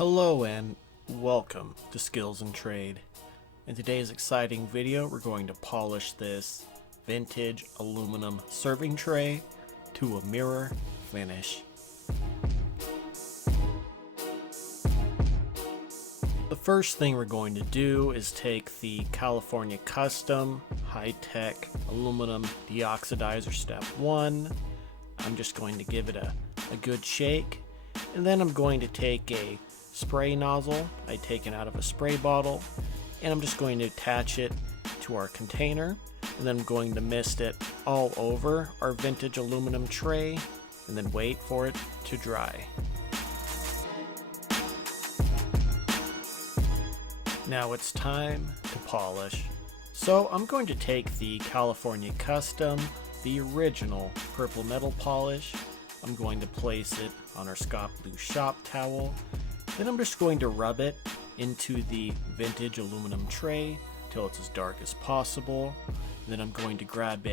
Hello and welcome to Skills and Trade. In today's exciting video, we're going to polish this vintage aluminum serving tray to a mirror finish. The first thing we're going to do is take the California Custom high-tech aluminum deoxidizer step 1. I'm just going to give it a good shake, and then I'm going to take a spray nozzle I'd taken out of a spray bottle, and I'm just going to attach it to our container, and then I'm going to mist it all over our vintage aluminum tray and then wait for it to dry. Now it's time to polish. So I'm going to take the California Custom, the original purple metal polish. I'm going to place it on our Scott Blue shop towel. Then I'm just going to rub it into the vintage aluminum tray till it's as dark as possible. Then I'm going to grab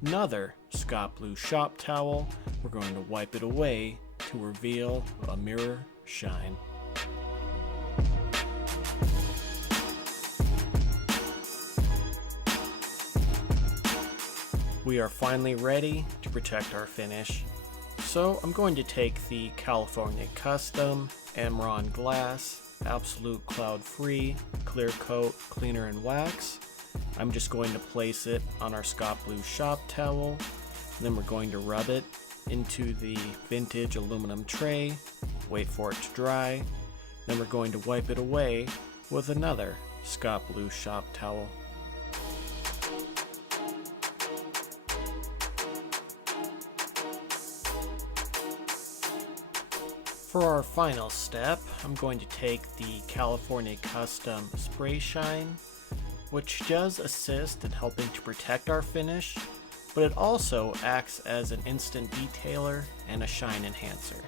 another Scott Blue shop towel. We're going to wipe it away to reveal a mirror shine. We are finally ready to protect our finish. So I'm going to take the California Custom Amron Glass Absolute Cloud Free Clear Coat Cleaner and Wax. I'm just going to place it on our Scott Blue shop towel. Then we're going to rub it into the vintage aluminum tray, wait for it to dry. Then we're going to wipe it away with another Scott Blue shop towel. For our final step, I'm going to take the California Custom Spray Shine, which does assist in helping to protect our finish, but it also acts as an instant detailer and a shine enhancer.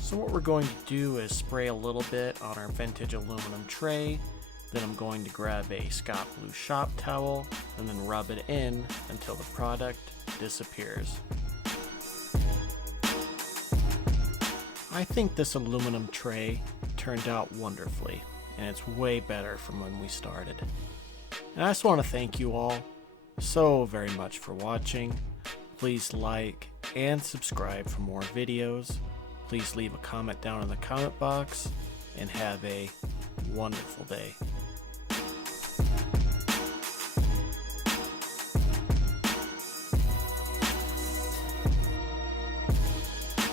So what we're going to do is spray a little bit on our vintage aluminum tray, then I'm going to grab a Scott Blue shop towel and then rub it in until the product disappears. I think this aluminum tray turned out wonderfully, and it's way better from when we started. And I just want to thank you all so very much for watching. Please like and subscribe for more videos. Please leave a comment down in the comment box, and have a wonderful day.